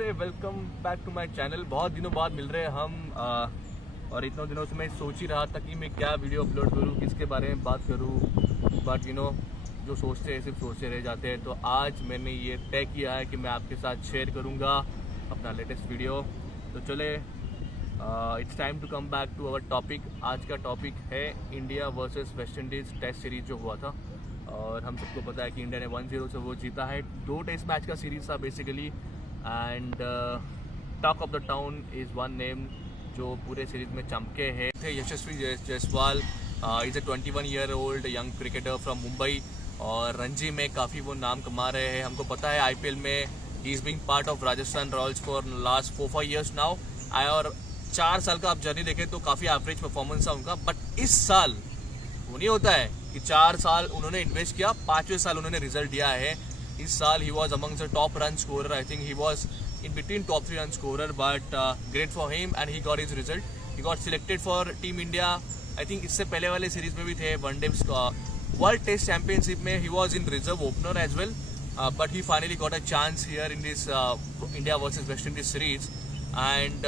नमस्ते, welcome back to my channel. बहुत दिनों बाद मिल रहे हैं हम और इतने दिनों से मैं सोच ही रहा था कि मैं क्या वीडियो अपलोड करूं, किसके बारे में बात करूं, बट जो सोचते हैं सिर्फ सोचते रह जाते हैं। तो आज मैंने ये तय किया है कि मैं आपके साथ शेयर करूंगा अपना लेटेस्ट वीडियो। तो चले, it's time to come back to our topic. आज का टॉपिक है India versus West Indies test series जो हुआ था, और हम सबको पता है कि इंडिया ने 1-0 से वो जीता है। 2 टेस्ट मैच का सीरीज था basically, and talk of the town is one name जो पूरे सीरीज में चमके हैं थे, Yashasvi Jaiswal. Is a 21 year old young cricketer from Mumbai, और रणजी में काफ़ी वो नाम कमा रहे हैं। हमको पता है आईपीएल में he is being part of Rajasthan Royals for last 4-5 years now. और 4 साल का आप जर्नी देखें तो काफ़ी एवरेज परफॉर्मेंस था उनका, बट इस साल वो नहीं होता है कि 4 साल उन्होंने इन्वेस्ट किया, 5वें साल उन्होंने रिजल्ट दिया है। इस साल he was among the top run scorer, I think he was in between top 3 run scorer, but great for him and he got his result. He got selected for Team India. I think इससे पहले वाले सीरीज में भी थे, one day world test championship में he was in reserve opener as well, but he finally got a chance here in this India versus West Indies series. And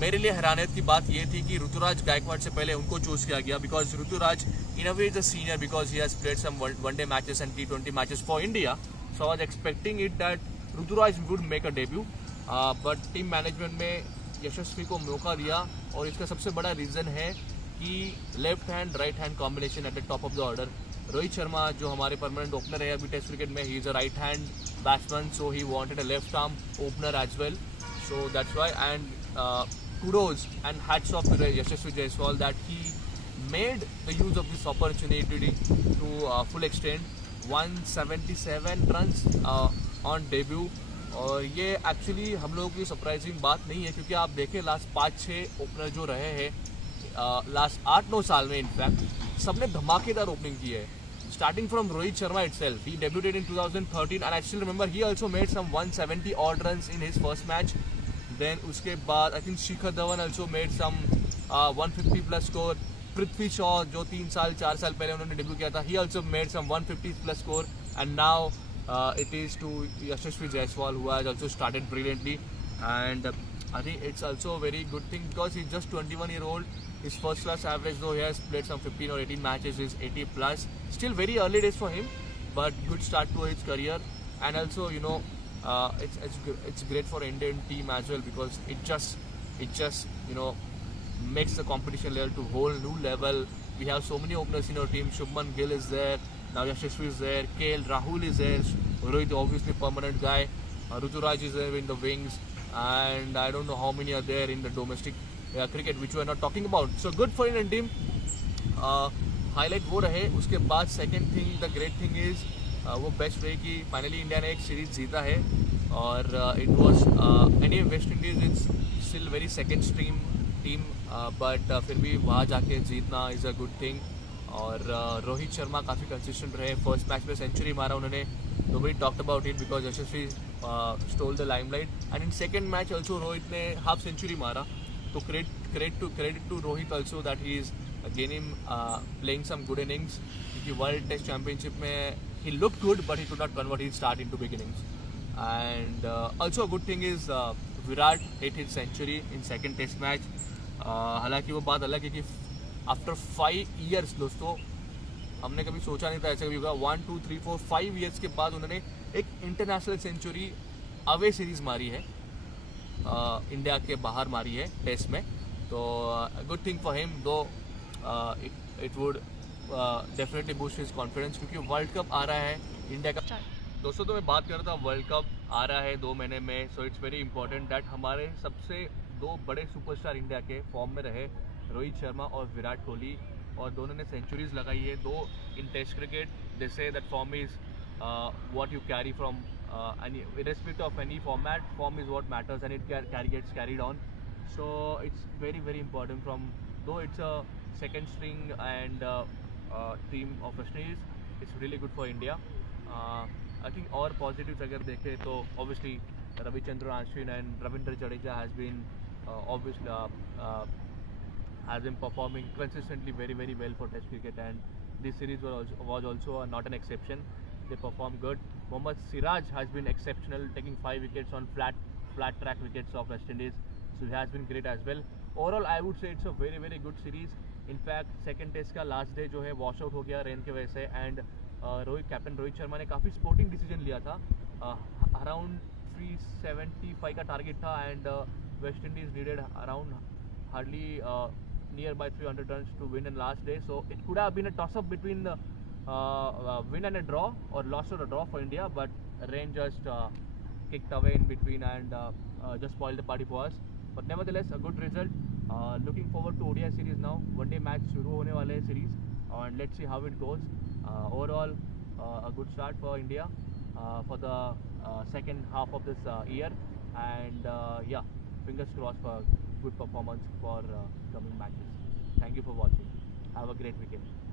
मेरे लिए हैरानियत की बात ये थी कि ऋतुराज गायकवाड़ से पहले उनको चूज किया गया, because Ruturaj in a way is a senior because he has played some one-day matches and T20 matches for India. So I was expecting it that Ruturaj would make a debut. But team management में यशस्वी को मौका दिया, और इसका सबसे बड़ा reason है कि left hand right hand combination at the top of the order. Rohit Sharma जो हमारे परमानेंट ओपनर है अभी टेस्ट क्रिकेट में, he is a right hand batsman, so he wanted a left arm opener as well, so that's why. And kudos and hats off to Yashasvi Jaiswal that he made the use of this opportunity to full extent. 177 runs on debut, और ये एक्चुअली हम लोगों की सरप्राइजिंग बात नहीं है, क्योंकि आप देखें लास्ट 5-6 ओपनर जो रहे हैं लास्ट 8-9 साल में, इनफैक्ट सबने धमाकेदार ओपनिंग की है। Starting from Rohit Sharma itself, he debuted in 2013 and I still remember he also made some 170 odd runs in his first match. Then उसके बाद I think Shikhar Dhawan also made some 150 plus score. Prithvi शॉ जो 3-4 साल पहले उन्होंने डेब्यू किया था, he also made some 150 plus score. And now it is to Yashasvi Jaiswal, who has also started brilliantly. And I think it's also a very good thing because he's just 21-year-old. His first class average, though he has played some 15 or 18 matches, is 80 plus. Still very early days for him, but good start to his career. And also it's great for Indian team as well, because it just makes the competition level to whole new level. We have so many openers in our team. Shubman Gill is there, now Yashasvi is there, KL Rahul is there, Rohit obviously permanent guy, Ruturaj is there in the wings, and I don't know how many are there in the domestic cricket which we are not talking about. So good for Indian team. Highlight वो रहे। उसके बाद second thing, the great thing is वो बेस्ट रही कि finally India ने एक सीरीज जीता है, और it was any West Indies is still very second stream team, but फिर भी वहाँ जाके जीतना इज़ अ गुड थिंग। और रोहित शर्मा काफ़ी कंसिस्टेंट रहे। फर्स्ट मैच में सेंचुरी मारा उन्होंने, nobody talked about it because Yashasvi stole the limelight, and in second match also Rohit ने हाफ सेंचुरी मारा। तो credit to Rohit also that he is again him playing some good innings, क्योंकि वर्ल्ड टेस्ट चैम्पियनशिप में he looked good but he could not convert his start into big innings. And also a good thing is Virat hit his century in second test match. हालांकि वो बात अलग है कि after 5 years दोस्तों, हमने कभी सोचा नहीं था ऐसा कभी होगा। 1, 2, 3, 4, 5 years के बाद उन्होंने एक इंटरनेशनल सेंचुरी अवे सीरीज मारी है, इंडिया के बाहर मारी है टेस्ट में। तो गुड थिंग फॉर हिम, दो it would definitely boost his confidence, क्योंकि वर्ल्ड कप आ रहा है इंडिया का। दोस्तों तो मैं बात कर रहा था, वर्ल्ड कप आ रहा है 2 महीने में, so it's very important that हमारे सबसे 2 बड़े सुपरस्टार इंडिया के फॉर्म में रहे, रोहित शर्मा और विराट कोहली, और दोनों ने सेंचुरीज लगाई है 2 इन test cricket. They say that form is what you carry from irrespective of any format, form is what matters, and it gets carried on. So it's very very important, from though it's a second string and team of West Indies, it's really good for India. I think और positives अगर देखें तो obviously Ravichandran Ashwin and Ravindra Jadeja has been obviously has been performing consistently very very well for Test cricket, and this series was also not an exception. They performed good. Mohammad Siraj has been exceptional, taking 5 wickets on flat flat track wickets of West Indies, so he has been great as well. Overall, I would say it's a very good series. In fact, second test का last day जो है wash out हो गया रेन की वजह से, and captain Rohit शर्मा ने काफ़ी स्पोर्टिंग डिसीजन लिया था. अराउंड 375 का टारगेट था, and West Indies needed around hardly near by 300 runs to win in last day. So it could have been a toss up between the win and a draw, or loss or a draw for India, but rain just kicked away in between and just spoiled the party for us. But nevertheless, a good result. Looking forward to ODI series now. One day match शुरू होने वाले हैं series, and let's see how it goes. Overall, a good start for India for the second half of this year, and yeah, fingers crossed for good performance for coming matches. Thank you for watching. Have a great weekend.